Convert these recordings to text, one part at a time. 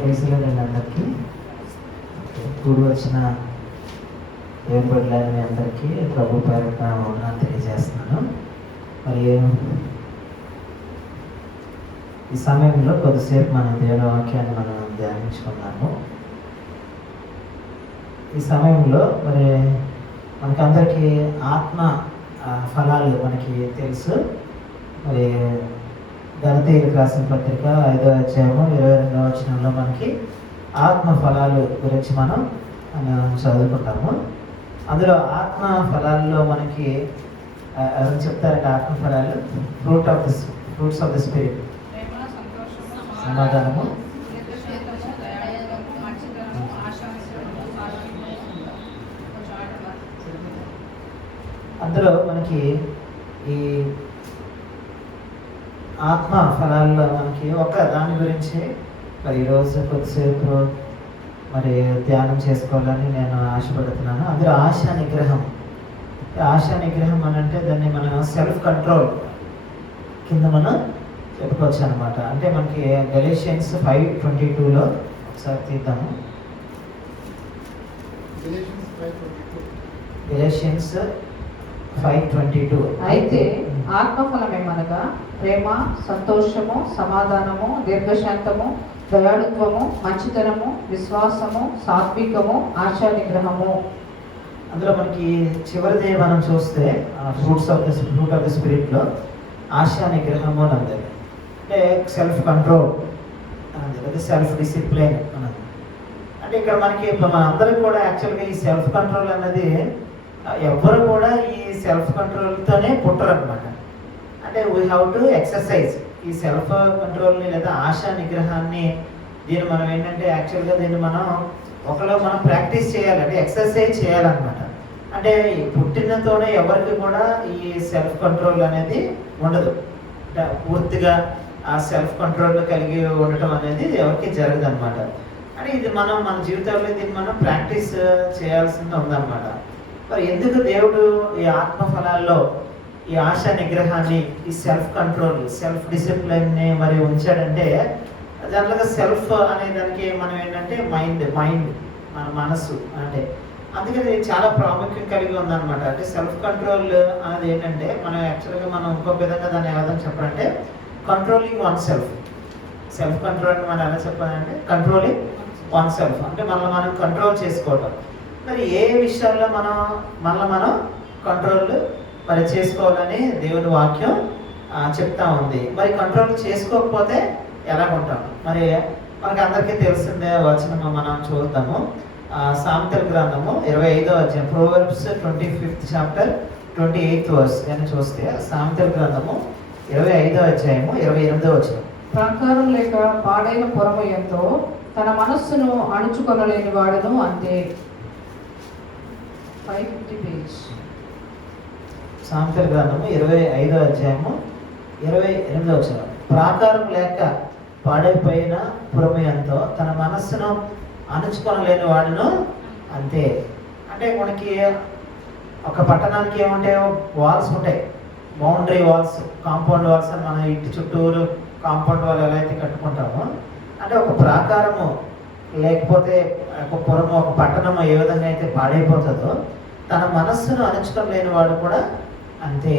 ప్రేసులండి అందరికీ. కూడి వచ్చిన ఏర్పడలేని మీ అందరికీ ప్రభు పేరిట వందనాలు తెలియజేస్తున్నాను. మరి ఈ సమయంలో కొద్దిసేపు మనం దేవుని వాక్యాన్ని మనం ధ్యానించుకున్నాము. ఈ సమయంలో మరి మనకందరికీ ఆత్మ ఫలాలు మనకి తెలుసు. మరి గలతీయులకు రాసిన పత్రిక 5వ అధ్యాయము 22వ వచనంలో మనకి ఆత్మ ఫలాలు గురించి మనం చదువుకుంటాము. అందులో ఆత్మ ఫలాల్లో మనకి ఎవరు చెప్తారంటే ఆత్మ ఫలాలు ఫ్రూట్స్ ఆఫ్ ద స్పిరిట్, సమాధానము, అందులో మనకి ఈ ఆత్మ ఫలాల్లో మనకి ఒక దాని గురించి మరి ఈరోజు కొద్దిసేపు మరి ధ్యానం చేసుకోవాలని నేను ఆశపడుతున్నాను. అందులో ఆశా నిగ్రహం. ఆశా నిగ్రహం అని అంటే దాన్ని మనం సెల్ఫ్ కంట్రోల్ కింద మనం చెప్పుకోవచ్చు అనమాట. అంటే మనకి గలేషియన్స్ 5:22లో ఒకసారి తీద్దాము. గలేషియన్స్ 5:22. అయితే ఆత్మఫలమేమనగా ప్రేమ, సంతోషము, సమాధానము, దీర్ఘశాంతము, దయాళుత్వము, మంచితనము, విశ్వాసము, సాత్వికము, ఆశా నిగ్రహము. అందులో మనకి చివరిది మనం చూస్తే ఫ్రూట్ ఆఫ్ ద స్పిరిట్లో ఆశా నిగ్రహము అని ఉంది. అంటే సెల్ఫ్ కంట్రోల్ అన్నది, లేదా సెల్ఫ్ డిసిప్లిన్ అన్నది. అంటే ఇక్కడ మనకి మన అందరికి కూడా యాక్చువల్గా ఈ సెల్ఫ్ కంట్రోల్ అన్నది ఎవ్వరు కూడా ఈ సెల్ఫ్ కంట్రోల్తోనే పుట్టరు అనమాట. అంటే వీ హ్యావ్ టు ఎక్సర్సైజ్ ఈ సెల్ఫ్ కంట్రోల్ని లేదా ఆశా నిగ్రహాన్ని. దీన్ని మనం ఏంటంటే యాక్చువల్గా దీన్ని మనం ప్రాక్టీస్ చేయాలి, అంటే ఎక్సర్సైజ్ చేయాలన్నమాట. అంటే పుట్టినతోనే ఎవరికి కూడా ఈ సెల్ఫ్ కంట్రోల్ అనేది ఉండదు. అంటే పూర్తిగా ఆ సెల్ఫ్ కంట్రోల్ కలిగి ఉండటం అనేది ఎవరికి జరగదు అనమాట. అంటే ఇది మన జీవితంలో దీన్ని మనం ప్రాక్టీస్ చేయాల్సింది ఉందన్నమాట. మరి ఎందుకు దేవుడు ఈ ఆత్మ ఫలాల్లో ఈ ఆశా నిగ్రహాన్ని, ఈ సెల్ఫ్ కంట్రోల్, సెల్ఫ్ డిసిప్లిన్ని మరి ఉంచాడంటే, జనరల్గా సెల్ఫ్ అనే దానికి మనం ఏంటంటే మైండ్ మన మనసు. అంటే అందుకని చాలా ప్రాముఖ్యం కలిగి ఉందన్నమాట. అంటే సెల్ఫ్ కంట్రోల్ అనేది ఏంటంటే మనం యాక్చువల్గా మనం ఇంకొక విధంగా దాన్ని ఎలా చెప్పాలంటే controlling one self. Self control మనం ఎలా చెప్పాలంటే కంట్రోలింగ్ వన్ సెల్ఫ్, అంటే మనం కంట్రోల్ చేసుకోవటం. మరి ఏ విషయాల్లో మనం కంట్రోల్ మరి చేసుకోవాలని దేవుని వాక్యం చెప్తా ఉంది. మరి కంట్రోల్ చేసుకోకపోతే ఎలా ఉంటాం? మరి మనకి అందరికీ తెలిసిందే వచనం మనం చూద్దాము. సామెతల గ్రంథము 25వ అధ్యాయం, Proverbs 25th chapter 28th verse అని చూస్తే సామెతల గ్రంథము 25వ అధ్యాయము 28వ వచనం. ప్రాకారం లేక పాడైన పురము ఎంతో తన మనస్సును అణుచుకొనలేని వాడును అంతే. 550 పేజ్. సామెతల గ్రంథము 25వ అధ్యాయము 28వ వచనం. ప్రాకారం లేక పాడైపోయిన పురము ఎంతో తన మనస్సును అణుచుకొనలేని వాడును అంతే. అంటే మనకి ఒక పట్టణానికి ఏముంటాయో వాల్స్ ఉంటాయి, బౌండరీ వాల్స్, కాంపౌండ్ వాల్స్ అని. మన ఇంటి చుట్టూరు కాంపౌండ్ వాల్ ఎలా అయితే కట్టుకుంటామో, అంటే ఒక ప్రాకారము లేకపోతే ఒక పురము, ఒక పట్టణము ఏ విధంగా అయితే పాడైపోతుందో తన మనస్సును అణుచుకోలేని వాడు కూడా అంతే.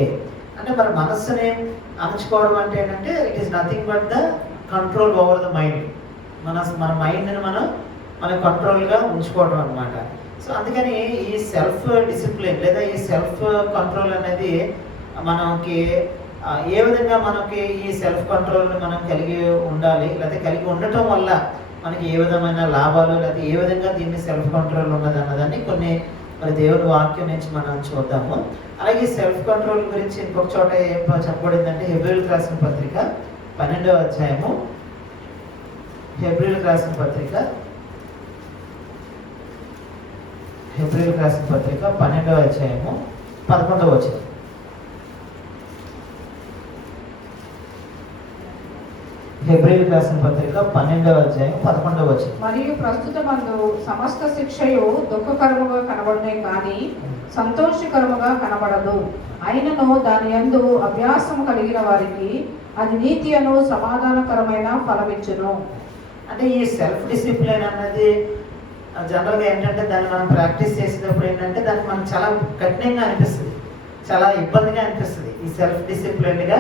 అంటే మన మనస్సుని అణుచుకోవడం అంటే ఏంటంటే it is nothing but the control over the mind. మన మైండ్ని మనం కంట్రోల్గా ఉంచుకోవడం అనమాట. సో అందుకని ఈ సెల్ఫ్ డిసిప్లిన్ లేదా ఈ సెల్ఫ్ కంట్రోల్ అనేది మనకి ఏ విధంగా మనకి ఈ సెల్ఫ్ కంట్రోల్ని మనం కలిగి ఉండాలి, లేకపోతే కలిగి ఉండటం వల్ల మనకి ఏ విధమైన లాభాలు, లేకపోతే ఏ విధంగా దీన్ని సెల్ఫ్ కంట్రోల్ ఉన్నది అన్నదాన్ని కొన్ని మరి దేవుని వాక్యం నుంచి మనం చూద్దాము. అలాగే సెల్ఫ్ కంట్రోల్ గురించి ఇంకొక చోట ఏం చెప్పబడిందంటే హెబ్రీయులకు రాసిన పత్రిక 12వ అధ్యాయము, హెబ్రీయులకు రాసిన పత్రిక 12వ అధ్యాయము 11వ వచనం. హెబ్రీయులకు రాసిన పత్రిక 12వ అధ్యాయం 11వ వచనం. మరియు ప్రస్తుత మందు సమస్త శిక్షయు దుఃఖకరముగా కనబడునే కానీ సంతోషకరముగా కనబడదు. అయినను దాని యందు అభ్యాసము కలిగిన వారికి అది నీతి అను సమాధానకరమైన ఫలమిచ్చును. అంటే ఈ సెల్ఫ్ డిసిప్లిన్ అన్నది జనరల్గా ఏంటంటే దాన్ని మనం ప్రాక్టీస్ చేసేటప్పుడు ఏంటంటే దానికి మనకు చాలా కఠినంగా అనిపిస్తుంది, చాలా ఇబ్బందిగా అనిపిస్తుంది ఈ సెల్ఫ్ డిసిప్లిన్గా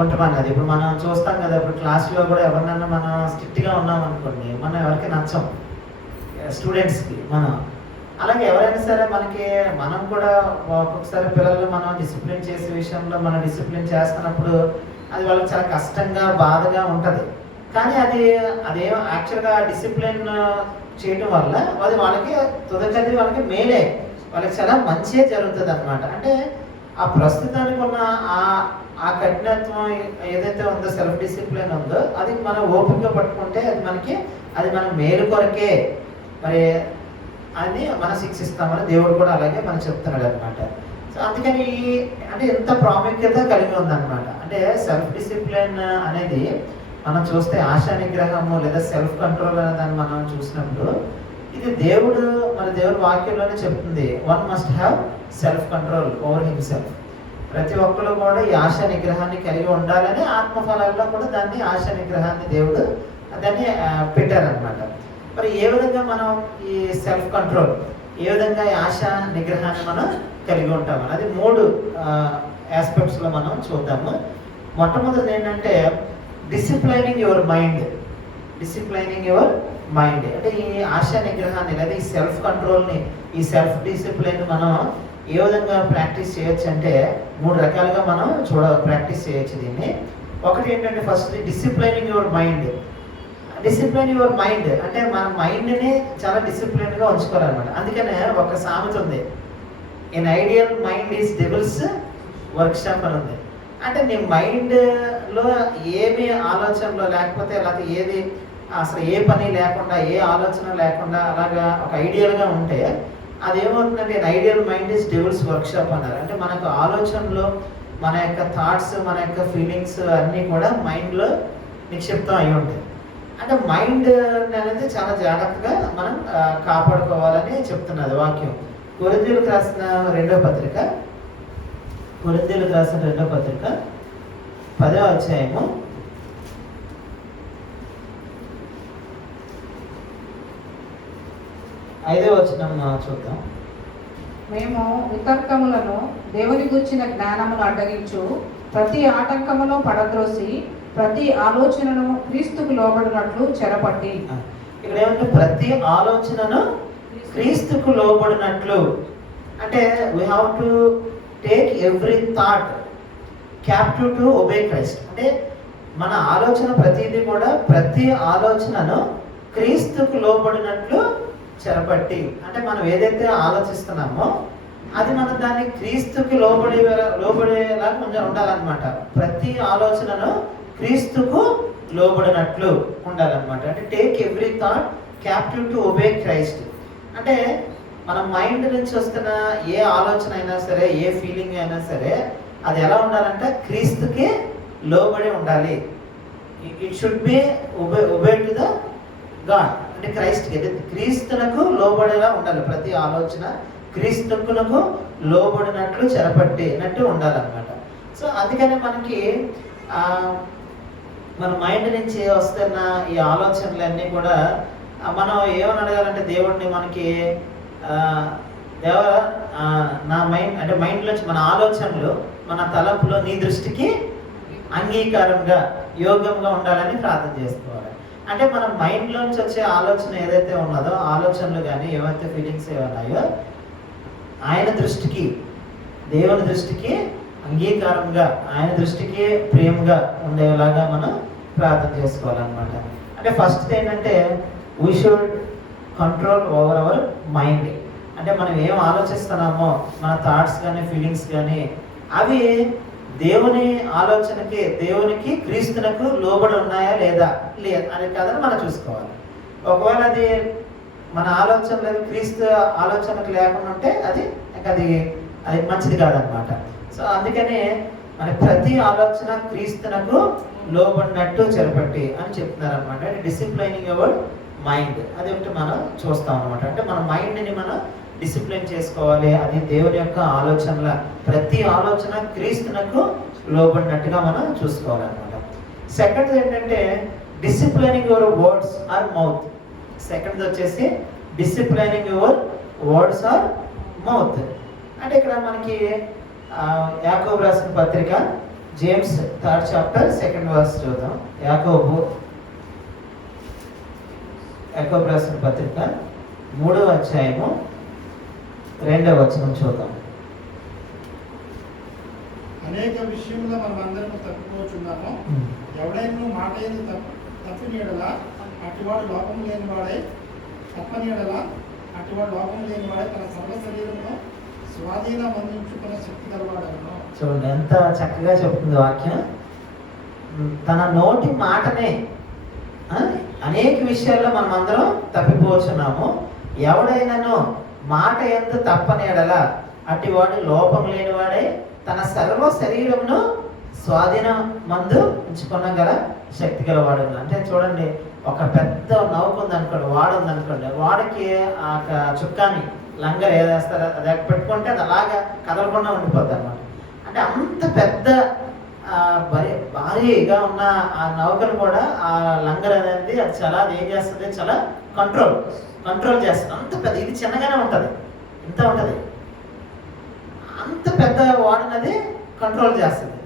ఉండటం అన్నది. ఇప్పుడు మనం చూస్తాం కదా, ఇప్పుడు క్లాస్లో కూడా ఎవరినన్నా మనం స్ట్రిక్ట్గా ఉన్నాం అనుకోండి, మనం ఎవరికి నచ్చం, స్టూడెంట్స్కి మనం. అలాగే ఎవరైనా సరే మనం కూడా ఒక్కొక్కసారి పిల్లల్ని మనం డిసిప్లిన్ చేసే విషయంలో మనం డిసిప్లిన్ చేస్తున్నప్పుడు అది వాళ్ళకి చాలా కష్టంగా బాధగా ఉంటుంది. కానీ అదేం యాక్చువల్గా డిసిప్లిన్ చేయడం వల్ల అది వాళ్ళకి మేలే, వాళ్ళకి చాలా మంచిగా జరుగుతుంది అనమాట. అంటే ఆ ప్రస్తుతానికి ఉన్న ఆ కఠినత్వం ఏదైతే ఉందో, సెల్ఫ్ డిసిప్లిన్ ఉందో, అది మనం ఓపికగా పట్టుకుంటే అది మన మేలు కొరకే మరి అని మనం శిక్షిస్తామని దేవుడు కూడా అలాగే మనం చెప్తున్నాడు అనమాట. సో అందుకని అంటే ఎంత ప్రాముఖ్యత కలిగి ఉందన్నమాట. అంటే సెల్ఫ్ డిసిప్లిన్ అనేది మనం చూస్తే ఆశా నిగ్రహము లేదా సెల్ఫ్ కంట్రోల్ అనే దాన్ని మనం చూసినప్పుడు ఇది దేవుడు వాక్యంలోనే చెప్తుంది, one must have self control over himself. ప్రతి ఒక్కరు కూడా ఈ ఆశా నిగ్రహాన్ని కలిగి ఉండాలని ఆత్మఫలాల్లో కూడా దాన్ని ఆశా నిగ్రహాన్ని దేవుడు దాన్ని పెట్టారనమాట. మరి ఏ విధంగా మనం ఈ సెల్ఫ్ కంట్రోల్, ఏ విధంగా ఈ ఆశా నిగ్రహాన్ని మనం కలిగి ఉంటాము, అది 3 ఆస్పెక్ట్స్లో మనం చూద్దాము. మొట్టమొదటి ఏంటంటే డిసిప్లైనింగ్ యువర్ మైండ్. అంటే ఈ ఆశా నిగ్రహాన్ని లేదా ఈ సెల్ఫ్ కంట్రోల్ని, ఈ సెల్ఫ్ డిసిప్లైన్ మనం ఏ విధంగా ప్రాక్టీస్ చేయొచ్చు అంటే 3 రకాలుగా మనం ప్రాక్టీస్ చేయొచ్చు దీన్ని. ఒకటి ఏంటంటే ఫస్ట్ డిసిప్లైనింగ్ యువర్ మైండ్. అంటే మన మైండ్ని చాలా డిసిప్లిన్గా ఉంచుకోవాలన్నమాట. అందుకనే ఒక సామెత ఉంది, ఎన్ ideal mind is devil's workshop అని ఉంది. అంటే నీ మైండ్లో ఏమి ఆలోచనలో లేకపోతే ఏది అసలు ఏ పని లేకుండా, ఏ ఆలోచన లేకుండా అలాగా ఒక ఐడియల్గా ఉంటే అదేమవుతుందంటే ideal mind is devil's workshop అన్నారు. అంటే మనకు ఆలోచనలు, మన యొక్క థాట్స్, మన యొక్క ఫీలింగ్స్ అన్నీ కూడా మైండ్లో నిక్షిప్తం అయి ఉంటాయి. అంటే మైండ్ అనేది చాలా జాగ్రత్తగా మనం కాపాడుకోవాలని చెప్తున్నది వాక్యం. కొరింథీయులకు రాసిన రెండో పత్రిక 10వ అధ్యాయము 5వ వచనం చూద్దాం. మేము వితర్కములను దేవుని గుర్చిన జ్ఞానమును అడ్డగించు ప్రతి ఆటంకమును పడద్రోసి ప్రతి ఆలోచనను క్రీస్తుకు లోబడినట్లు చెరపట్టి. ఇక్కడ ఏమంటే ప్రతి ఆలోచనను క్రీస్తుకు లోబడినట్లు, అంటే we have to take every thought captive to obey Christ. అంటే మన ఆలోచన ప్రతి ఆలోచనను క్రీస్తుకు లోబడినట్లు చెరపట్టి. అంటే మనం ఏదైతే ఆలోచిస్తున్నామో అది మనం దాన్ని క్రీస్తుకి లోబడేలా కొంచెం ఉండాలన్నమాట. ప్రతి ఆలోచనను క్రీస్తుకు లోబడినట్లు ఉండాలన్నమాట. అంటే take every thought captive to obey Christ. అంటే మన మైండ్ నుంచి వస్తున్న ఏ ఆలోచన అయినా సరే, ఏ ఫీలింగ్ అయినా సరే, అది ఎలా ఉండాలంటే క్రీస్తుకి లోబడి ఉండాలి. It should be obey to the God. అంటే క్రీస్తునకు లోబడేలా ఉండాలి. ప్రతి ఆలోచన క్రీస్తునకు లోబడినట్లు చెరపట్టినట్టు ఉండాలన్నమాట. సో అందుకని మన మైండ్ నుంచి వస్తున్న ఈ ఆలోచనలన్నీ కూడా మనం ఏమని అడగాలంటే దేవుడిని, నా మైండ్లోంచి మన ఆలోచనలు, మన తలంపులు నీ దృష్టికి అంగీకారంగా, యోగ్యంగా ఉండాలని ప్రార్థన చేసుకోవాలి. అంటే మన మైండ్లోంచి వచ్చే ఆలోచన ఏదైతే ఉన్నదో, ఆలోచనలు కానీ ఏవైతే ఫీలింగ్స్ ఉన్నాయో ఆయన దృష్టికి, దేవుని దృష్టికి అంగీకారంగా, ఆయన దృష్టికి ప్రేమగా ఉండేలాగా మనం ప్రార్థన చేసుకోవాలన్నమాట. అంటే ఫస్ట్ ఏంటంటే we should control over our mind. అంటే మనం ఏం ఆలోచిస్తున్నామో, మన థాట్స్ కానీ ఫీలింగ్స్ కానీ అవి దేవుని ఆలోచనకి, దేవునికి క్రీస్తునకు లోబడి ఉన్నాయా లేదా అని కాదని మనం చూసుకోవాలి. ఒకవేళ అది మన ఆలోచనలు క్రీస్తు ఆలోచనకు లేకుండా ఉంటే అది మంచిది కాదనమాట. సో అందుకనే మన ప్రతి ఆలోచన క్రీస్తునకు లోబడినట్టు చెరపట్టి అని చెప్తున్నారు అనమాట. డిసిప్లైనింగ్ యువర్ మైండ్, అది ఒకటి మనం చూస్తాం అనమాట. అంటే మన మైండ్ని మనం డిసిప్లిన్ చేసుకోవాలి. అది దేవుని యొక్క ఆలోచనల, ప్రతి ఆలోచన క్రీస్తునకు లోబడినట్టుగా మనం చూసుకోవాలన్నమాట. సెకండ్ ఏంటంటే disciplining your words or mouth. Second వచ్చేసి disciplining your words or mouth. అంటే ఇక్కడ మనకి యాకోబు రాసిన పత్రిక James 3rd chapter 2nd verse చూద్దాం. యాకోబు రాసిన పత్రిక 3వ అధ్యాయము 2వ వచనం చూద్దాం. అనేక విషయంలో మనం అందరం తప్పిపోతున్నాము. ఎవడైనా మాట ఏది తప్పిన యెడల అట్టివాడు లోపం లేని వాడే, తప్పని యెడల అట్టివాడు లోపం లేని వాడే తన సర్వ శరీరంలో స్వాధీనం అందించుకున్న శక్తి గలవాడను. చూడండి ఎంత చక్కగా చెప్తుంది వాక్యం. తన నోటి మాటనే అనేక విషయాల్లో మనం అందరం తప్పిపోతున్నాము. ఎవడైనాను మాట యందు తప్పని యెడల అట్టివాడు లోపం లేనివాడే తన సర్వ శరీరమును స్వాధీనం మందు ఉంచుకున్న గల శక్తి గలవాడు. అంటే చూడండి, ఒక పెద్ద నౌక ఉందనుకోండి, వాడు ఉందనుకోండి, వాడికి ఆ చుక్కాని లంగర్ ఏదేస్తారో అది పెట్టుకుంటే అది అలాగా కదలకుండా ఉండిపోద్ది అనమాట. అంటే అంత పెద్ద భారీగా ఉన్న ఆ నౌకను కూడా ఆ లంగర్ అనేది అది చాలా ఏం చేస్తుంది, చాలా కంట్రోల్ చేస్తుంది. అంత పెద్ద, ఇది చిన్నగానే ఉంటుంది, ఇంత ఉంటుంది, అంత పెద్ద వాడనది కంట్రోల్ చేస్తుంది.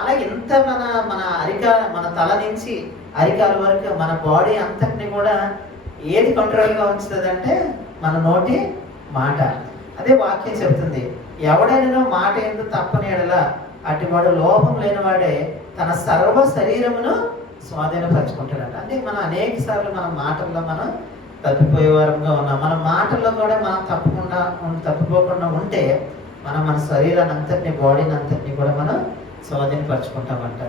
అలాగే ఇంత మన తల నుంచి అరికాల వరకు మన బాడీ అంతటిని కూడా ఏది కంట్రోల్గా ఉంచుతుంది అంటే మన నోటి మాట. అదే వాక్యం చెప్తుంది, ఎవడైనా మాట ఎందుకు తప్పని యెడల అట్టివాడు లోపం లేనివాడే తన సర్వ శరీరమును స్వాధీనపరచుకుంటాడంట. అంటే మనం అనేక సార్లు మన మాటల్లో మనం తప్పిపోయే వారంగా ఉన్నాం. మన మాటల్లో కూడా మనం తప్పిపోకుండా ఉంటే మన శరీరాన్ని అంతటిని, బాడీని అంతటిని కూడా మనం స్వాధీనపరచుకుంటామంట.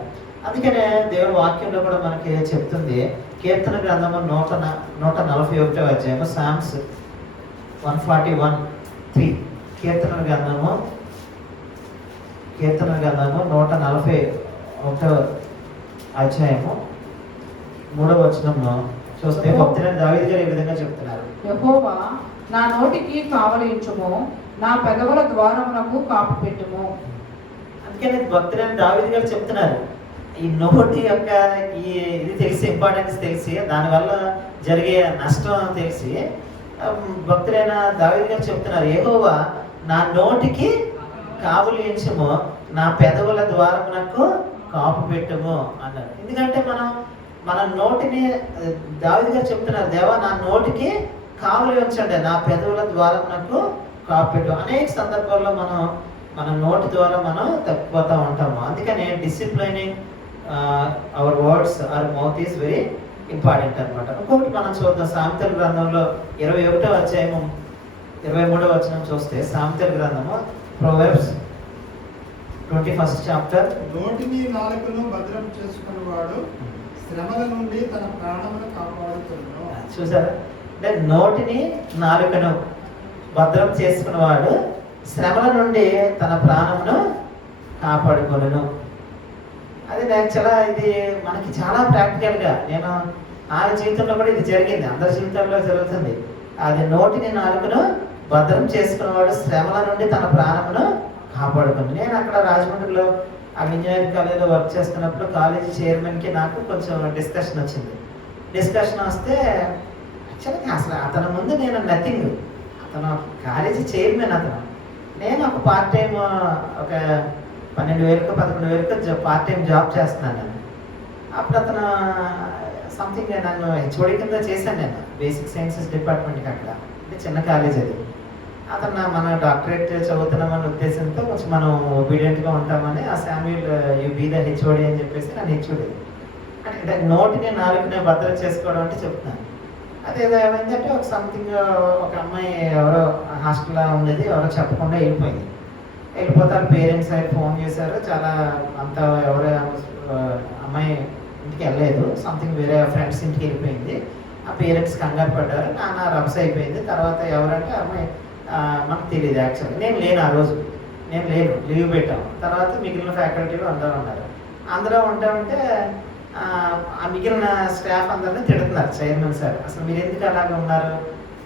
అందుకనే దేవుని వాక్యంలో కూడా మనకి చెప్తుంది, కీర్తన గ్రంథము 141వ అధ్యాయము, Psalms 141:3. కీర్తన గ్రంథము 141వ అధ్యాయము 3వ వచనంలో చూస్తే భక్తులైన దావీదు గారు ఈ విధంగా చెప్తున్నారు, యెహోవా నా నోటికి కావలించుము, నా పెదవుల ద్వారమునకు కాపు పెట్టుము. అందుకని భక్తులైన దావీదు గారు చెప్తున్నారు, ఈ నోటి యొక్క ఇది తెలిసి, ఇంపార్టెన్స్ తెలిసి, దానివల్ల జరిగే నష్టం తెలిసి భక్తులైన దావీదు గారు చెప్తున్నారు, యెహోవా నా నోటికి కావలించుము, నా పెదవుల ద్వారమునకు కాపు పెట్టుము అన్నారు. ఎందుకంటే మన నోటిని, దావీదు గారు చెప్తున్నారు, దేవా నా నోటికి కావలి ఉంచండి, నా పెదవుల ద్వారమునకు కాపు పెట్టు. అనేక సందర్భాల్లో మన నోటి ద్వారా మనం తప్పిపోతూ ఉంటాము. అందుకని disciplining our words or mouth is very important అనమాట. ఇంకొకటి మనం చూద్దాం, సామెతల గ్రంథంలో 21వ అధ్యాయము 23వ వచనం చూస్తే, సామెతల గ్రంథము Proverbs 21st chapter. నోటిని నాలుకను భద్రం చేసుకున్నవాడు శ్రమల నుండి తన ప్రాణమును కాపాడుతున్నాడు. చూసారా, అంటే నోటిని నాలుకను భద్రం చేసుకున్నవాడు శ్రమల నుండి తన ప్రాణమును కాపాడుకొనును. అది ఇది మనకి చాలా ప్రాక్టికల్గా, నేను నా జీవితంలో కూడా ఇది జరిగింది, అందరి జీవితంలో జరుగుతుంది. అది నోటిని నాలుకను భద్రం చేసుకున్నవాడు శ్రమల నుండి తన ప్రాణమును కాపాడుకుంది. నేను అక్కడ రాజమండ్రిలో ఆ ఇంజనీరింగ్ కాలేజీలో వర్క్ చేస్తున్నప్పుడు కాలేజీ చైర్మన్కి నాకు కొంచెం డిస్కషన్ వచ్చింది. డిస్కషన్ వస్తే యాక్చువల్గా అసలు అతని ముందు నేను నథింగ్, అతను కాలేజీ చైర్మన్. నేను ఒక పార్ట్ టైం ఒక 12,000-11,000 పార్ట్ టైం జాబ్ చేస్తున్నాను నేను. అప్పుడు అతను సంథింగ్ నన్ను హెచ్ఓడి కింద చేశాను నేను, బేసిక్ సైన్సెస్ డిపార్ట్మెంట్కి. అక్కడ అంటే చిన్న కాలేజ్ అది. అతను మన డాక్టరేట్ చదువుతున్నామనే ఉద్దేశంతో కొంచెం మనం ఒబీడియంట్గా ఉంటామని ఆ Samuel you be the HOD అని చెప్పేసి నన్ను హెచ్ఓడి. అంటే నోటిని నాలుగునే భద్రత చేసుకోవడం అంటే చెప్తున్నాను. అదేదో ఏమైందంటే ఒక అమ్మాయి ఎవరో హాస్టల్లో ఉండేది, ఎవరో చెప్పకుండా వెళ్ళిపోతే పేరెంట్స్ అయితే ఫోన్ చేశారు. చాలా అంత ఎవరో అమ్మాయి ఇంటికి వెళ్ళలేదు, సంథింగ్ వేరే ఫ్రెండ్స్ ఇంటికి వెళ్ళిపోయింది. ఆ పేరెంట్స్ కంగారు పడ్డారు, నాన్న రబ్స్ అయిపోయింది. తర్వాత ఎవరంటే అమ్మాయి మనకు తెలియదు. యాక్చువల్లీ నేను లేను, ఆ రోజు నేను లేను, లీవ్ పెట్టాము. తర్వాత మిగిలిన ఫ్యాకల్టీలు అందరూ ఉన్నారు. అందరూ ఉంటే ఆ మిగిలిన స్టాఫ్ అందరినీ తిడుతున్నారు చైర్మన్ సార్, అసలు మీరు ఎందుకు అలాగే ఉన్నారు,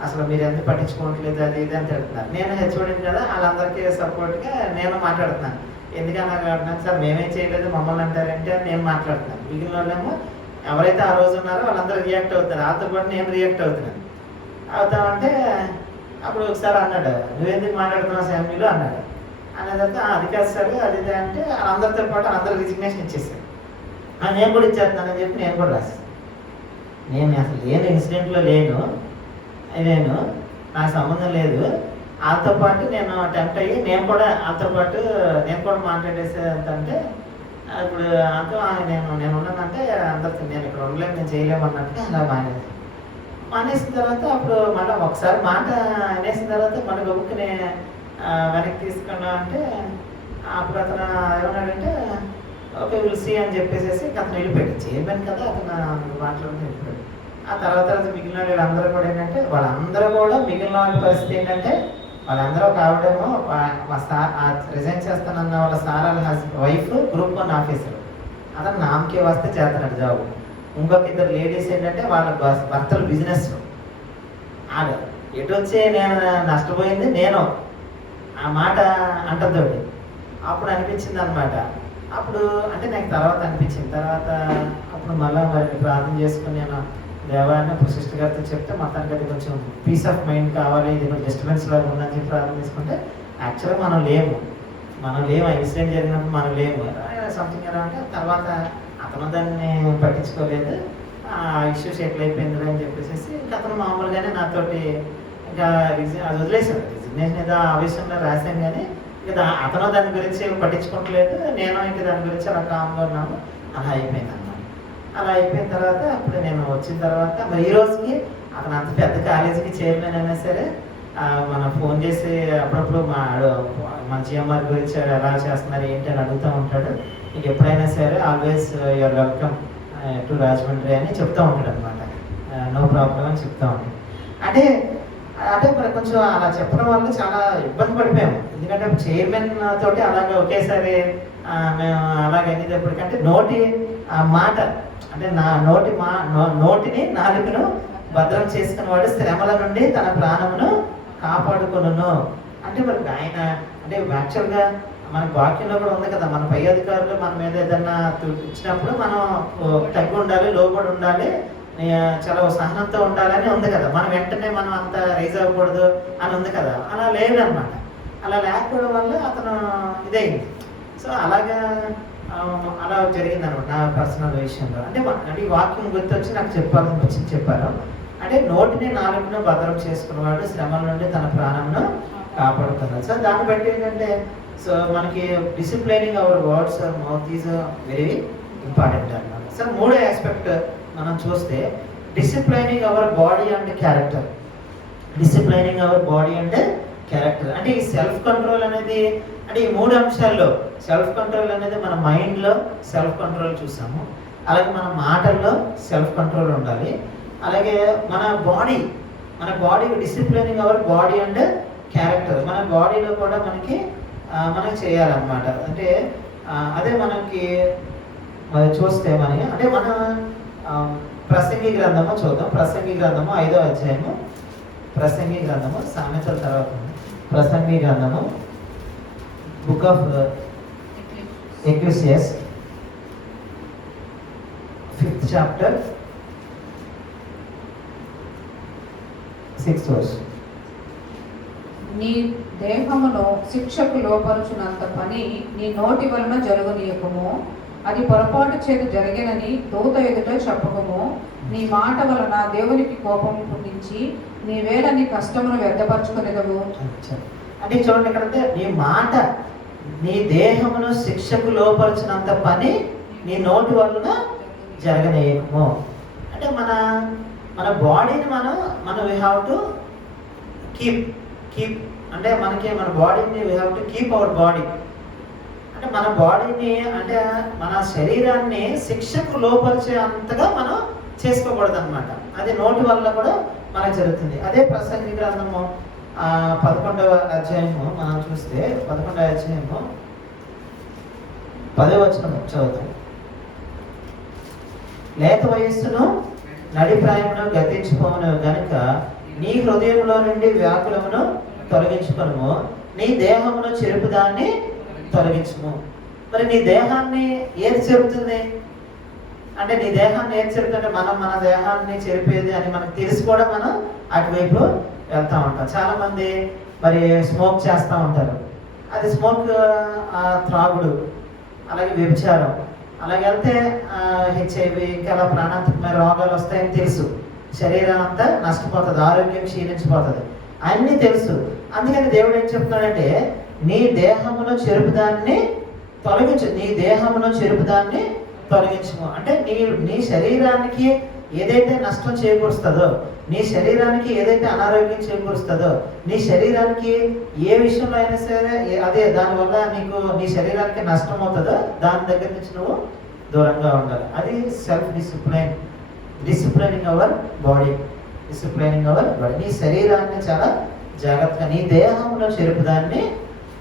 అసలు మీరు ఎందుకు పట్టించుకోవట్లేదు, అది ఇది అని తిడుతున్నారు. నేను హెచ్ఓడిని కదా, వాళ్ళందరికీ సపోర్ట్గా నేను మాట్లాడుతున్నాను. ఎందుకని అలాగే అంటున్నాను సార్, మేమేం చేయలేదు, మమ్మల్ని అంటారంటే నేను మాట్లాడుతున్నాను. మిగిలిన వాళ్ళేమో ఎవరైతే ఆ రోజు ఉన్నారో వాళ్ళందరూ రియాక్ట్ అవుతున్నారు, వాళ్ళతో పాటు నేను రియాక్ట్ అవుతున్నాను. అవుతామంటే అప్పుడు ఒకసారి అన్నాడు, నువ్వెందుకు మాట్లాడుతున్నావు శామ్యులు అన్నాడు. అనేదంతా అది కాదు సార్ అది ఇది అంటే అందరితో పాటు అందరూ రిజిగ్నేషన్ ఇచ్చేసారు. నేను కూడా ఇచ్చేస్తున్నానని చెప్పి నేను కూడా రాశాను. నేను అసలు లేని ఇన్సిడెంట్లో నేను నాకు సంబంధం లేదు. వాళ్ళతో పాటు నేను టెంప్ట్ అయ్యి నేను కూడా మాట్లాడేసేదంటే ఇప్పుడు అంతా నేను ఉన్నానంటే అందరితో నేను ఇక్కడ ఉండలేము, నేను చేయలేము అన్నట్టుగా అలా మానేసిన తర్వాత అప్పుడు మళ్ళీ ఒకసారి మాట అనేసిన తర్వాత మళ్ళీ గొప్పని వెనక్కి తీసుకున్నా అంటే అప్పుడు అతను ఏమన్నాడంటే ఓకే విల్ సీ అని చెప్పేసి అతను వెళ్ళిపోయాడు. చేయమని కదా అతను మాట్లాడుతూ వెళ్ళిపోయాడు. ఆ తర్వాత మిగిలిన వీళ్ళందరూ కూడా ఏంటంటే వాళ్ళందరూ కూడా మిగిలిన వాళ్ళ పరిస్థితి ఏంటంటే వాళ్ళందరూ ఒక ఆవిడేమో రిజైన్ చేస్తానన్న వాళ్ళ సార్ వాళ్ళ వైఫ్ గ్రూప్ 1 ఆఫీసర్, అతను నామకే వస్తే చేస్తున్నాడు జాబ్. ఇంకొక ఇద్దరు లేడీస్ ఏంటంటే వాళ్ళ భర్తలు బిజినెస్. ఆడ ఎటు వచ్చి నేను నష్టపోయింది నేను ఆ మాట అంటతోటి అప్పుడు అనిపించింది అనమాట. అప్పుడు అంటే నాకు తర్వాత అనిపించింది. తర్వాత అప్పుడు మళ్ళీ మరి ప్రార్థన చేసుకుని నేను దేవాన్ని ఇప్పుడు సిస్టర్ గారితో చెప్తే మొత్తానికి అది కొంచెం పీస్ ఆఫ్ మైండ్ కావాలి, ఇది కొంచెం డిస్టర్బెన్స్ లాగా ఉందని చెప్పి ప్రార్థన చేసుకుంటే యాక్చువల్గా మనం లేము ఇన్సిడెంట్ జరిగినప్పుడు మనం లేము సంథింగ్ ఎలా అంటే తర్వాత అతను దాన్ని పట్టించుకోలేదు, ఆ ఇష్యూస్ ఎట్లయిపోయింది అని చెప్పేసి ఇంకా అతను మామూలుగానే నాతోటి ఇంకా అది వదిలేసాడు. రిజిగ్నేషన్ ఏదో ఆ విషయంలో రాశాను కానీ ఇంకా అతను దాని గురించి పట్టించుకోవట్లేదు, నేను ఇంకా దాని గురించి అలా కామ్గా ఉన్నాము. అలా అయిపోయింది అన్నమాట. అలా అయిపోయిన తర్వాత అప్పుడు నేను వచ్చిన తర్వాత మరి ఈ రోజుకి అతను అంత పెద్ద కాలేజీకి చైర్మన్ అయినా సరే మన ఫోన్ చేసి అప్పుడప్పుడు మన జిఎంఆర్ గురించి ఎలా చేస్తున్నారు ఏంటి అని అడుగుతూ ఉంటాడు. నీకు ఎప్పుడైనా సరే always you are welcome to Rajahmundry అని చెప్తూ ఉంటాడు అనమాట. నో ప్రాబ్లం అని చెప్తూ ఉంటాడు. అంటే మరి కొంచెం అలా చెప్పడం వల్ల చాలా ఇబ్బంది పడిపోయాము. ఎందుకంటే చైర్మన్ తోటి అలాగే ఒకేసారి మేము అలాగైనప్పటికంటే నోటి మాట అంటే నా నోటిని నాలుకను భద్రం చేసుకున్నవాడు శ్రమల నుండి తన ప్రాణమును కాపాడుకొనును అంటే మరి ఆయన అంటే యాక్చువల్గా మన వాక్యంలో కూడా ఉంది కదా, మన పై అధికారులు మన మీద ఏదన్నా ఇచ్చినప్పుడు మనం తగ్గి ఉండాలి, లోబడి ఉండాలి, చాలా సహనంతో ఉండాలని ఉంది కదా. మనం వెంటనే మనం అంత రైజ్ అవ్వకూడదు అని ఉంది కదా. అలా లేదనమాట. అలా లేకపోవడం వల్ల అతను ఇదైంది. సో అలా జరిగింది అనమాట నా పర్సనల్ విషయంలో. అంటే ఈ వాక్యం గుర్తొచ్చి నాకు చెప్పారు. అంటే నోటిని నాలుగును భద్రం చేసుకున్నవాడు శ్రమల నుండి తన ప్రాణంను కాపాడుతున్నాడు. సో దాన్ని బట్టి ఏంటంటే సో మనకి disciplining our words our mouth is very important అన్నమాట. సో మూడో ఆస్పెక్ట్ మనం చూస్తే disciplining our body and character. Disciplining our body and character అంటే ఈ సెల్ఫ్ కంట్రోల్ అనేది అంటే ఈ మూడు అంశాల్లో సెల్ఫ్ కంట్రోల్ అనేది మన మైండ్లో సెల్ఫ్ కంట్రోల్ చూసాము, అలాగే మన మాటల్లో సెల్ఫ్ కంట్రోల్ ఉండాలి, అలాగే మన body disciplining our body and character మన బాడీలో కూడా మనం చేయాలన్నమాట. అంటే అదే మనకి చూస్తే అంటే మన ప్రసంగి గ్రంథము చూద్దాం. ప్రసంగి గ్రంథము 5వ అధ్యాయము, ప్రసంగి గ్రంథము సామెతల తర్వాత ప్రసంగి గ్రంథము book of Ecclesiastes 5th chapter 6th verse. నీ దేహమును శిక్షకు లోపరుచున్నంత పని నీ నోటి వలన జరుగునీయకము, అది పొరపాటు చేత జరిగినని దూత ఎదుట చెప్పకము. నీ మాట వలన దేవునికి కోపం పుట్టించి నీ వేళ నీ కష్టమును వ్యర్థపరచుకునేదవు. అంటే చూడండి ఇక్కడంటే నీ మాట నీ దేహమును శిక్షకు లోపరిచినంత పని నీ నోటి వలన జరగనేయకము. అంటే మన బాడీని మనం వీ హ్యావ్ టు కీప్ అంటే మన బాడీని we have to keep our body. అంటే మన బాడీని అంటే మన శరీరాన్ని శిక్షకు లోపరిచే అంతగా మనం చేసుకోకూడదు అనమాట. అది నోటి వల్ల కూడా మనకు జరుగుతుంది. అదే ప్రసంగి గ్రంథము 11వ అధ్యాయము మనం చూస్తే 11వ అధ్యాయము 10వ వచనం చదువుతాం. లేత వయస్సును నడిప్రాయమును గతించుకోను గనుక నీ హృదయంలో నుండి వ్యాకులమును తొలగించుకొనుము, నీ దేహమును చెరుపుదాన్ని తొలగించుము. మరి నీ దేహాన్ని ఏది చెరుపుతుంది అంటే నీ దేహాన్ని ఏం చెరుపుతుంటే మనం మన దేహాన్ని చెరిపేది అని మనకు తెలిసి కూడా మనం అటువైపు వెళ్తూ ఉంటాం. చాలా మంది మరి స్మోక్ చేస్తూ ఉంటారు. అది స్మోక్ త్రాగుడు, అలాగే వ్యభిచారం, అలాగే వెళ్తే హెచ్ఐవి ఇంకా అలా ప్రాణాంతకమైన రోగాలు వస్తాయని తెలుసు. శరీరం అంతా నష్టపోతుంది, ఆరోగ్యం క్షీణించిపోతుంది, అన్నీ తెలుసు. అందుకని దేవుడు ఏం చెప్తున్నాడంటే నీ దేహములో చెరుపుదాన్ని తొలగించు, నీ దేహములో చెరుపుదాన్ని తొలగించము. అంటే నీ శరీరానికి ఏదైతే నష్టం చేకూరుస్తుందో, నీ శరీరానికి ఏదైతే అనారోగ్యం చేకూరుస్తుందో, నీ శరీరానికి ఏ విషయంలో అయినా సరే అదే దానివల్ల నీ శరీరానికి నష్టం అవుతుందో దాని దగ్గర నుంచి నువ్వు దూరంగా ఉండాలి. అది self discipline, disciplining our body, disciplining our body. నీ శరీరాన్ని చాలా జాగ్రత్తగా నీ దేహంలో చెరుపుదాన్ని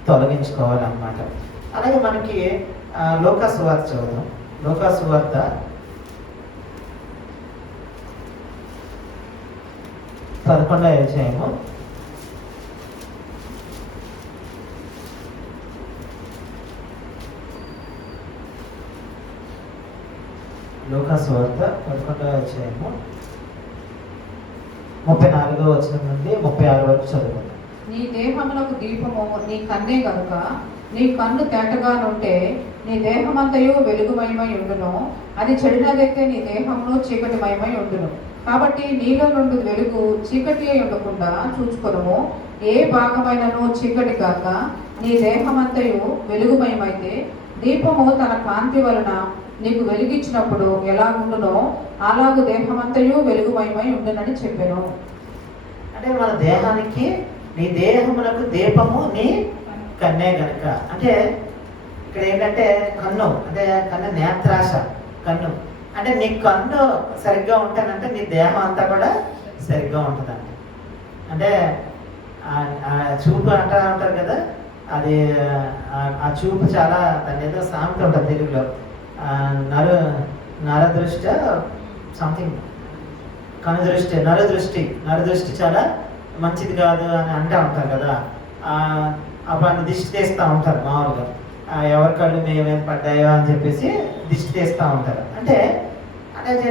తొలగించుకోవాలన్నమాట. అలాగే మనకి లూకా సువార్త చదువుదాం. లూకా సువార్త 11వ అధ్యాయము. లూకా సువార్త 11వ అధ్యాయము 34వ వచనం నుండి 36 వరకు చదువుకుందాం. నీ దేహమునకు దీపము నీ కన్నే గనుక నీ కన్ను తేటగానుంటే నీ దేహమంతయు వెలుగుమయమై ఉండును. అది చెడినదైతే నీ దేహమును చీకటిమయమై ఉండును. కాబట్టి నీలో నుండి వెలుగు చీకటి అయి ఉండకుండా చూచుకొనుము. ఏ భాగమైనను చీకటి కాక నీ దేహమంతయు వెలుగుమయమైతే దీపము తన కాంతి వలన నీకు వెలిగించినప్పుడు ఎలా ఉండునో అలాగు దేహమంతయు వెలుగుమయమై ఉండునని చెప్పాను. అంటే మన దేహానికి నీ దేహమునకు దీపము నీ కన్నే గనుక. అంటే ఇక్కడ ఏంటంటే కన్ను, అంటే కన్ను నేత్రాశ, కన్ను అంటే నీ కన్ను సరిగ్గా ఉంటానంటే నీ దేహం అంతా కూడా సరిగ్గా ఉంటుందండి. అంటే చూపు అంటారు కదా, అది ఆ చూపు చాలా దాని ఏదో సామెత ఉంటుంది తెలుగులో, నరదృష్ట సంథింగ్, కనుదృష్టి, నరదృష్టి చాలా మంచిది కాదు అని అంటూ ఉంటారు కదా. అప్పుడు దిష్టి తీస్తూ ఉంటారు మామూలుగా, ఎవరి కళ్ళు మీద పడ్డాయో అని చెప్పేసి దిష్టి తీస్తూ ఉంటారు. అంటే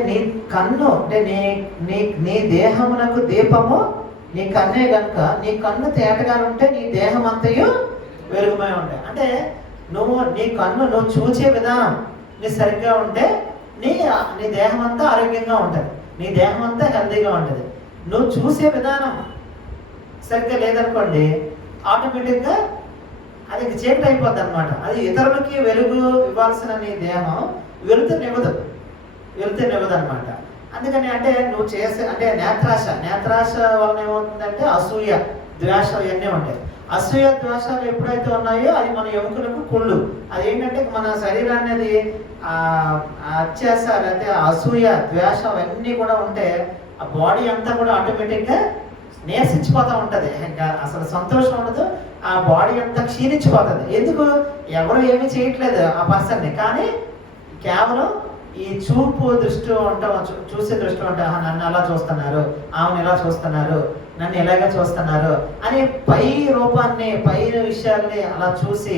నీ కన్ను అంటే నీ దేహమునకు దీపము నీ కన్నే కనుక నీ కన్ను తేటగా ఉంటే నీ దేహం అంతయు వెలుగుమై ఉంటాయి. అంటే నీ కన్ను నువ్వు చూసే విధానం నీ సరిగ్గా ఉంటే నీ దేహం అంతా ఆరోగ్యంగా ఉంటుంది, నీ దేహం అంతా హెల్తీగా ఉంటుంది. నువ్వు చూసే విధానం సరిగ్గా లేదనుకోండి, ఆటోమేటిక్గా అది చీకటి అయిపోద్ది అనమాట. అది ఇతరులకి వెలుగు ఇవ్వాల్సిన నీ దేహం వెళుతూ నివ్వదు అనమాట. అందుకని అంటే నువ్వు చేసే అంటే నేత్రాశ వలన ఏమవుతుందంటే అసూయ, ద్వేషం ఇవన్నీ ఉంటాయి. అసూయ ద్వేషాలు ఎప్పుడైతే ఉన్నాయో అది మన ఎముకలకు కుళ్ళు. అదేంటంటే మన శరీరాన్ని అది అత్యాసాలు అంటే అసూయ ద్వేషం అవన్నీ కూడా ఉంటే ఆ బాడీ అంతా కూడా ఆటోమేటిక్గా నీరసించిపోతూ ఉంటుంది. ఇంకా అసలు సంతోషం ఉండదు, ఆ బాడీ అంతా క్షీణించిపోతుంది. ఎందుకు? ఎవరు ఏమీ చేయట్లేదు ఆ పర్సన్ని, కానీ కేవలం ఈ చూపు దృష్టి ఉంటాం, చూసే దృష్టి ఉంటా, నన్ను అలా చూస్తున్నారు, ఆమెను ఎలా చూస్తున్నారు, నన్ను ఎలాగా చూస్తున్నారు అని పై రూపాన్ని, పై విషయాల్ని అలా చూసి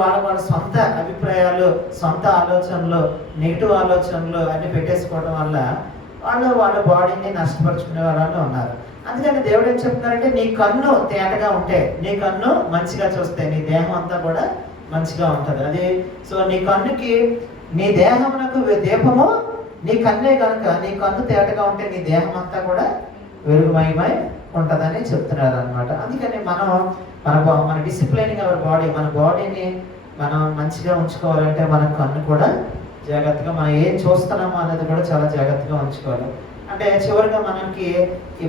వాళ్ళ సొంత అభిప్రాయాలు, సొంత ఆలోచనలు, నెగిటివ్ ఆలోచనలు అన్ని పెట్టేసుకోవడం వల్ల వాళ్ళ బాడీని నష్టపరుచుకునే వాళ్ళు ఉన్నారు. అందుకని దేవుడు ఏం చెప్తున్నారంటే నీ కన్ను తేటగా ఉంటే, నీ కన్ను మంచిగా చూస్తే నీ దేహం అంతా కూడా మంచిగా ఉంటుంది. అది సో నీ కన్నుకి నీ దేహమునకు దీపము నీ కన్నే కనుక నీ కన్ను తేటగా ఉంటే నీ దేహం అంతా కూడా వెలుగుమయమై ఉంటుందని చెప్తున్నారు అనమాట. అందుకని మన డిసిప్లైనింగ్ అవర్ బాడీ, మన బాడీని మనం మంచిగా ఉంచుకోవాలంటే మన కన్ను కూడా జాగ్రత్తగా మనం ఏం చూస్తున్నామో అనేది కూడా చాలా జాగ్రత్తగా ఉంచుకోవాలి. అంటే చివరిగా మనకి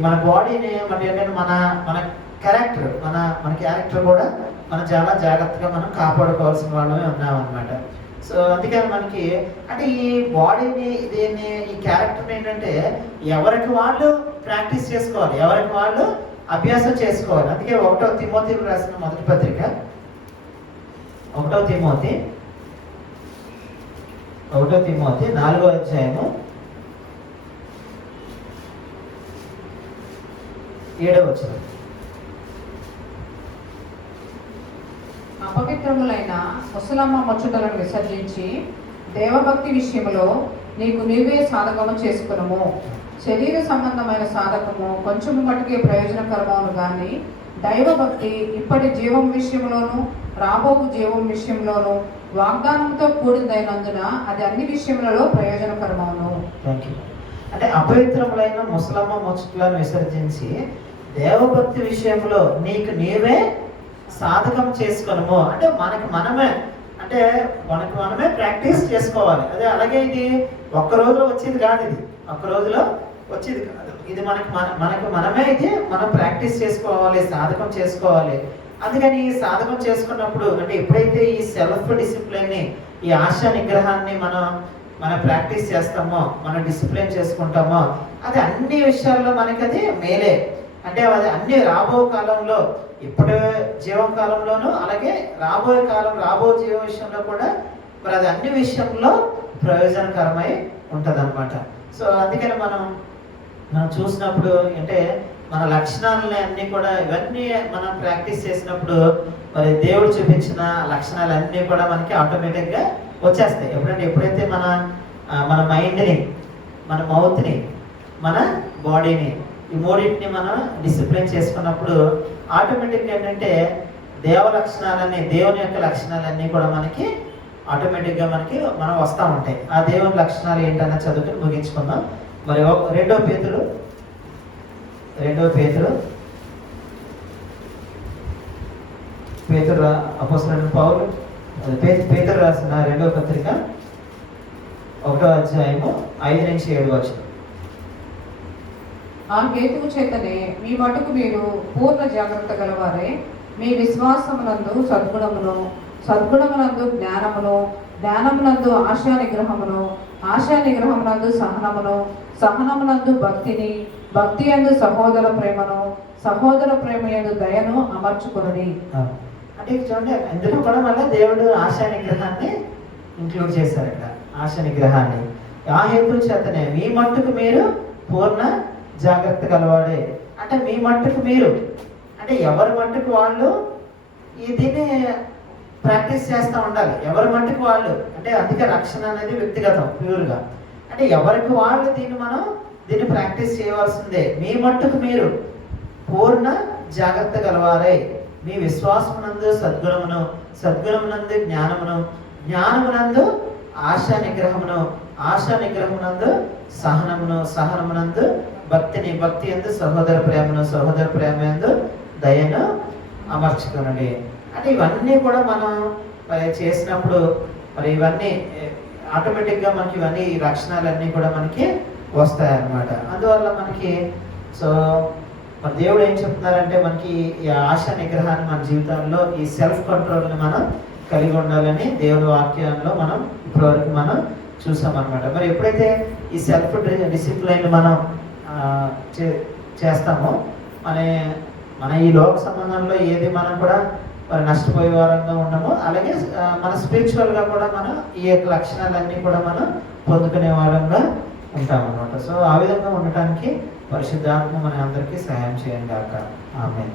మన బాడీని ఏంటంటే మన క్యారెక్టర్, మన క్యారెక్టర్ కూడా మనం చాలా జాగ్రత్తగా మనం కాపాడుకోవాల్సిన వాళ్ళమే ఉన్నామన్నమాట. సో అందుకని మనకి అంటే ఈ బాడీని ఈ క్యారెక్టర్ని ఏంటంటే ఎవరికి వాళ్ళు ప్రాక్టీస్ చేసుకోవాలి, ఎవరికి వాళ్ళు అభ్యాసం చేసుకోవాలి. అందుకే 1వ తిమోతికి రాసిన మొదటి పత్రిక 1వ తిమోతి 4వ అధ్యాయము 7వ వచనం. అపవిత్రములైన ముసలమ్మ ముచ్చటలను విసర్జించి దేవభక్తి విషయంలో నీకు నీవే సాధకము చేసుకునము. శరీర సంబంధమైన సాధకము కొంచెము మటుకే ప్రయోజనకరమవును గాని దైవభక్తి ఇప్పటి జీవం విషయంలోను రాబో జీవం విషయంలోను వాగ్దానంతో కూడిందైనందున అది అన్ని విషయములలో ప్రయోజనకరమవును. Thank you. అంటే అపవిత్రములైన ముసలమ్మ ముచ్చట్లను విసర్జించి దేవభక్తి విషయంలో నీకు నీవే సాధకం చేసుకొనుము. అంటే మనకి మనమే ప్రాక్టీస్ చేసుకోవాలి. అదే అలాగే ఇది ఒక్క రోజులో వచ్చేది కాదు, ఇది ఒక్క రోజులో వచ్చేది కాదు. ఇది మనకి మనమే ఇది మనం ప్రాక్టీస్ చేసుకోవాలి, సాధకం చేసుకోవాలి. అందుకని ఈ సాధకం చేసుకున్నప్పుడు అంటే ఎప్పుడైతే ఈ సెల్ఫ్ డిసిప్లిన్ని, ఈ ఆశా నిగ్రహాన్ని మనం ప్రాక్టీస్ చేస్తామో, మనం డిసిప్లిన్ చేసుకుంటామో, అది అన్ని విషయాల్లో మనకి అది మేలే. అంటే అది అన్ని రాబో కాలంలో, ఇప్పుడు జీవం కాలంలోనూ అలాగే రాబో జీవ విషయంలో కూడా మరి అది అన్ని విషయంలో ప్రయోజనకరమై ఉంటుంది అనమాట. సో అందుకని మనం చూసినప్పుడు అంటే మన లక్షణాలని అన్నీ కూడా ఇవన్నీ మనం ప్రాక్టీస్ చేసినప్పుడు మరి దేవుడు చూపించిన లక్షణాలన్నీ కూడా మనకి ఆటోమేటిక్గా వచ్చేస్తాయి. ఎప్పుడైతే మన మైండ్ని, మన మౌత్ని, మన బాడీని, ఈ మూడింటిని మనం డిసిప్లిన్ చేసుకున్నప్పుడు ఆటోమేటిక్గా ఏంటంటే దేవుని యొక్క లక్షణాలన్నీ కూడా మనకి ఆటోమేటిక్గా మనం వస్తూ ఉంటాయి. ఆ దేవుని లక్షణాలు ఏంటన్నా చదువుకుని ముగించుకుందాం. మరి రెండో పేతురు అపోస్తలుడైన పౌలు పేతురు రాసిన 2వ పత్రిక 1వ అధ్యాయము 5-7 వచనం. ఆ హేతువు చేతనే మీ మటుకు మీరు పూర్ణ జాగ్రత్త గలవారే, మీ విశ్వాసమునందు సద్గుణమునందు జ్ఞానమునందు ఆశా నిగ్రహమునందు సహనమునందు భక్తి యందు సహోదర ప్రేమ యందు దయను అమర్చుకొనుడి. అంటే చూడండి, అందులో కూడా మళ్ళీ దేవుడు ఆశా నిగ్రహాన్ని ఇంక్లూడ్ చేశారు. ఇక్కడ ఆశా నిగ్రహాన్ని ఆ హేతు చేతనే మీ మట్టుకు మీరు పూర్ణ జాగ్రత్త కలవాడే. అంటే మీ మట్టుకు మీరు అంటే ఎవరి మట్టుకు వాళ్ళు దీన్ని ప్రాక్టీస్ చేస్తూ ఉండాలి. ఎవరి మట్టుకు వాళ్ళు అంటే అందుకే రక్షణ అనేది వ్యక్తిగతం, ప్యూర్గా. అంటే ఎవరికి వాళ్ళు దీన్ని ప్రాక్టీస్ చేయవలసిందే. మీ మట్టుకు మీరు పూర్ణ జాగ్రత్త గలవారై మీ విశ్వాసమునందు సద్గుణమునందు జ్ఞానమునందు ఆశా నిగ్రహమునందు సహనమునందు భక్తి యందు సహోదర ప్రేమ యందు దయను అమర్చుకునండి. అంటే ఇవన్నీ కూడా మనం చేసినప్పుడు మరి ఇవన్నీ ఆటోమేటిక్గా మనకి ఇవన్నీ ఈ లక్షణాలన్నీ కూడా మనకి వస్తాయన్నమాట. అందువల్ల మనకి మరి దేవుడు ఏం చెప్తున్నారంటే మనకి ఈ ఆశా నిగ్రహాన్ని మన జీవితంలో ఈ సెల్ఫ్ కంట్రోల్ని మనం కలిగి ఉండాలని దేవుని వాక్యంలో మనం ఇప్పటివరకు మనం చూసామన్నమాట. మరి ఎప్పుడైతే ఈ సెల్ఫ్ డిసిప్లైన్ మనం చేస్తామో మన ఈ లోక సంబంధంలో ఏది మనం కూడా నష్టపోయే వారంగా ఉండము, అలాగే మన స్పిరిచువల్గా కూడా మనం ఈ యొక్క లక్షణాలన్నీ కూడా మనం పొందుకునే వారంగా ఉంటామన్నమాట. సో ఆ విధంగా ఉండటానికి పరిశుద్ధాత్మ మన అందరికీ సహాయం చేయండి. ఆమెన్.